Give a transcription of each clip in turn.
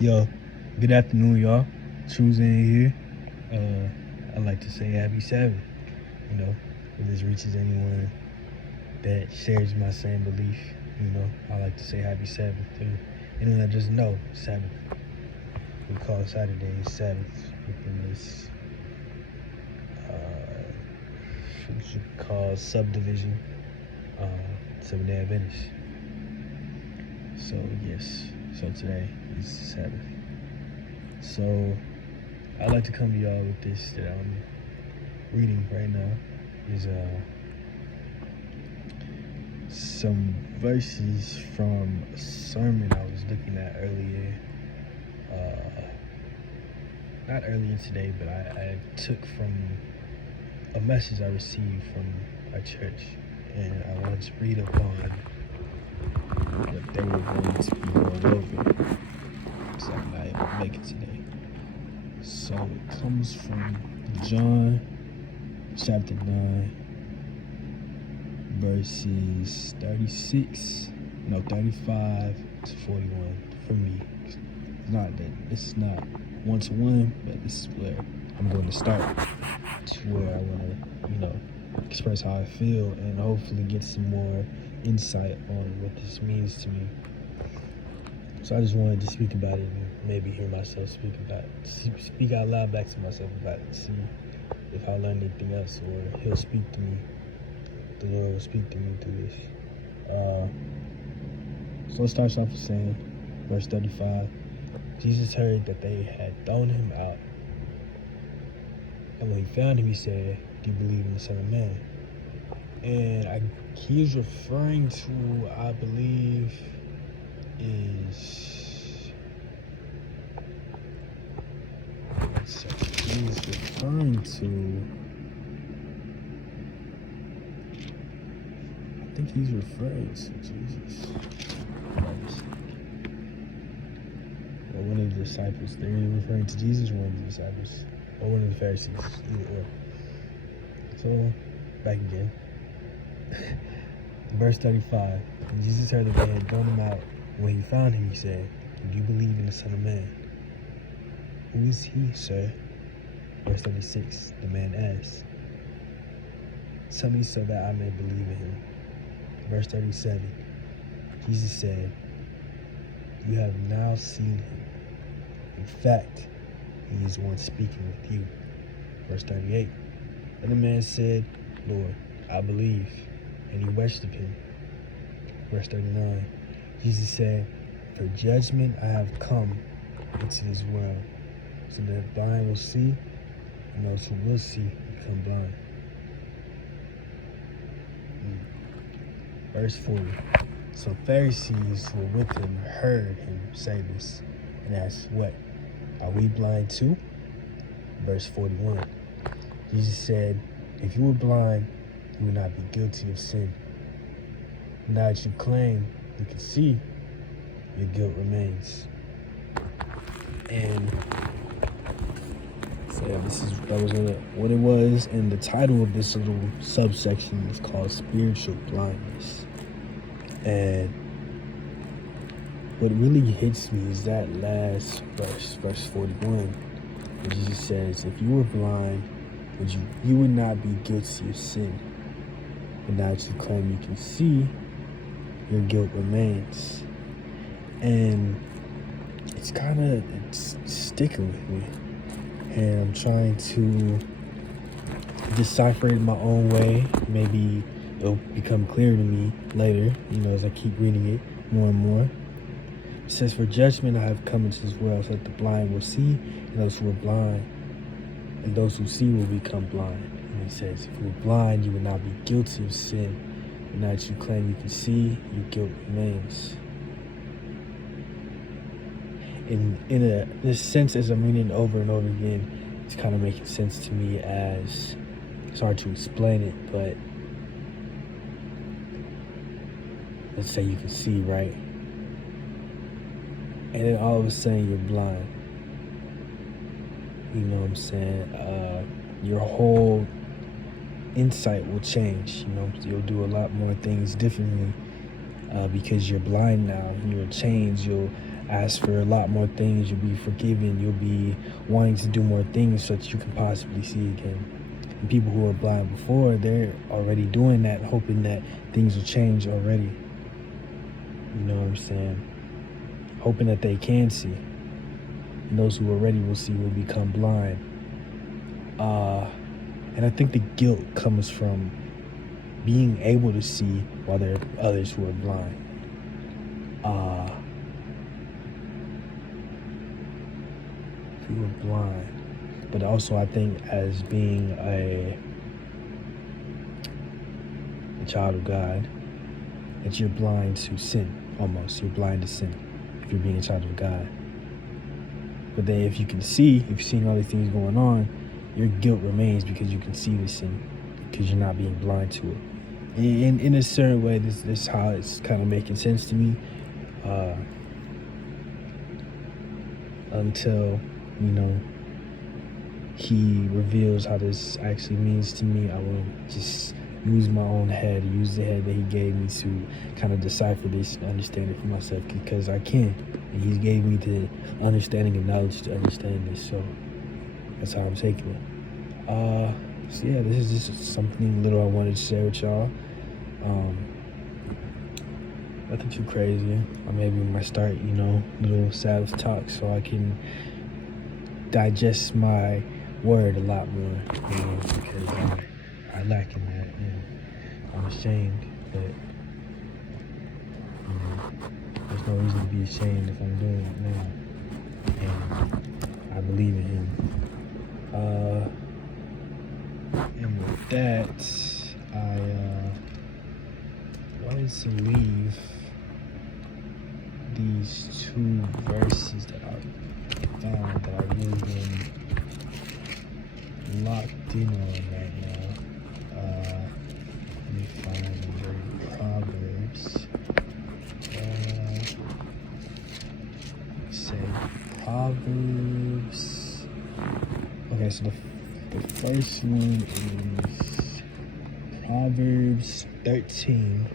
Yo, good afternoon, y'all. Choosing here. I'd like to say happy Sabbath. You know, if this reaches anyone that shares my same belief, I like to say happy Sabbath to anyone that doesn't know Sabbath. We call Saturday Sabbath within this, what you call subdivision, uh, 7-day Adventist. So, yes, so today is Sabbath. So, I'd like to come to y'all with this that I'm reading right now is some verses from a sermon I was looking at earlier. Not earlier today, but I took from a message I received from our church, and I wanted to read upon what they were going to be going over, so I'm not able to make it today. So it comes from John chapter 9, verses 35 to 41 for me. It's not one-to-one, but this is where I'm going to start, to where I want to, express how I feel and hopefully get some more insight on what this means to me. So I just wanted to speak about it and maybe hear myself speak out loud back to myself about it, see if I learn anything else, or he'll speak to me. The Lord will speak to me through this. So it starts off with saying, verse 35, Jesus heard that they had thrown him out, and when he found him, he said, "Do you believe in the Son of Man?" And he's referring to, I believe, he's referring to, I think he's referring to Jesus. Or one of the disciples. They're referring to Jesus or one of the disciples. Or one of the Pharisees. Either or. So, back again. Verse 35. And Jesus heard that they had thrown him out. When he found him, he said, "Do you believe in the Son of Man?" "Who is he, sir?" Verse 36. The man asked, "Tell me so that I may believe in him." Verse 37. Jesus said, "You have now seen him. In fact, he is one speaking with you." Verse 38. And the man said, "Lord, I believe," and he worshiped him. Verse 39. Jesus said, "For judgment I have come into this world, so that the blind will see, and those who will see become blind." Verse 40. So Pharisees who were with him heard him say this, and asked, "What? Are we blind too?" Verse 41. Jesus said, "If you were blind, you would not be guilty of sin. Now that you claim you can see, your guilt remains." And so yeah, that was what it was, and the title of this little subsection is called Spiritual Blindness. And what really hits me is that last verse 41, where Jesus says, "If you were blind, you would not be guilty of sin. But now that you claim you can see, your guilt remains." And it's sticking with me, and I'm trying to decipher it in my own way. Maybe it'll become clear to me later, as I keep reading it more and more. It says, "For judgment I have come into this world, so that the blind will see, and those who are blind, and those who see will become blind." And he says, "If you were blind, you would not be guilty of sin. But now that you claim you can see, your guilt remains." In a sense, as I'm reading it over and over again, it's kind of making sense to me. As it's hard to explain it, but let's say you can see, right? And then all of a sudden you're blind. You know what I'm saying? Your whole insight will change. You'll do a lot more things differently because you're blind now. You'll change. You'll ask for a lot more things. You'll be forgiven. You'll be wanting to do more things so that you can possibly see again. And people who are blind before, they're already doing that, hoping that things will change already. You know what I'm saying? Hoping that they can see. And those who already will see will become blind. And I think the guilt comes from being able to see while there are others who are blind. Who are blind. But also I think as being a child of God, that you're blind to sin, almost. You're blind to sin if you're being a child of God. But then if you can see, if you're seeing all these things going on, your guilt remains because you can see the sin, because you're not being blind to it. In a certain way, this is how it's kind of making sense to me. Until, he reveals how this actually means to me, I will just use my own head, use the head that he gave me to kind of decipher this and understand it for myself, because I can. And he gave me the understanding and knowledge to understand this, so that's how I'm taking it. So yeah, this is just something little I wanted to share with y'all. Nothing too crazy. Or maybe we might start, little Sabbath talk so I can digest my word a lot more, because I lack in that, and I'm ashamed, but there's no reason to be ashamed if I'm doing it now, and I believe in him. And with that, I wanted to leave these two verses that I found that I've really been locked in on right now. Let me find them. Proverbs. Proverbs. Okay, so the first one is Proverbs 13,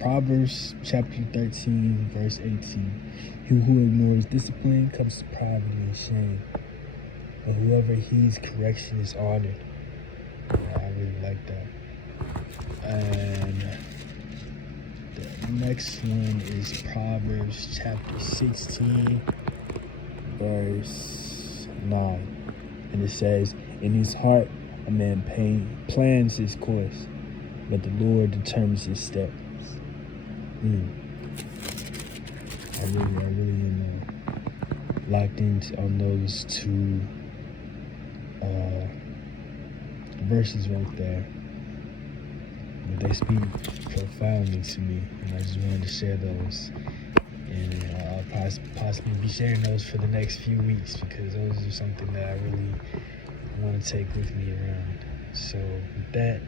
Proverbs chapter 13, verse 18. He who ignores discipline comes to poverty and shame, but whoever heeds correction is honored. Yeah, I really like that. And the next one is Proverbs chapter 16, verse 9. And it says, in his heart a man plans his course, but the Lord determines his steps. I really am locked in on those two verses right there. But they speak profoundly to me, and I just wanted to share those. And I'll possibly be sharing those for the next few weeks, because those are something that I really want to take with me around. So with that,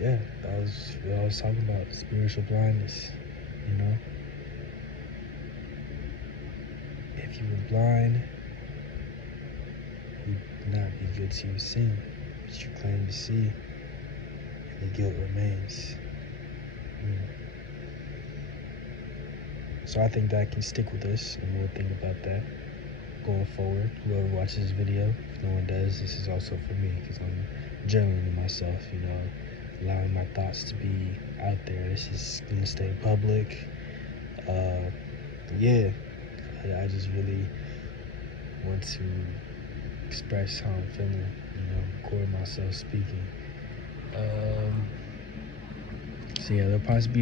yeah, I was talking about spiritual blindness. If you were blind, you would not be guilty of sin, but you claim to see, and the guilt remains. So I think that can stick with us, and we'll think about that going forward. Whoever watches this video, if no one does, this is also for me, because I'm journaling to myself, allowing my thoughts to be out there. This is going to stay public. I just really want to express how I'm feeling, record myself speaking. So yeah, there'll possibly be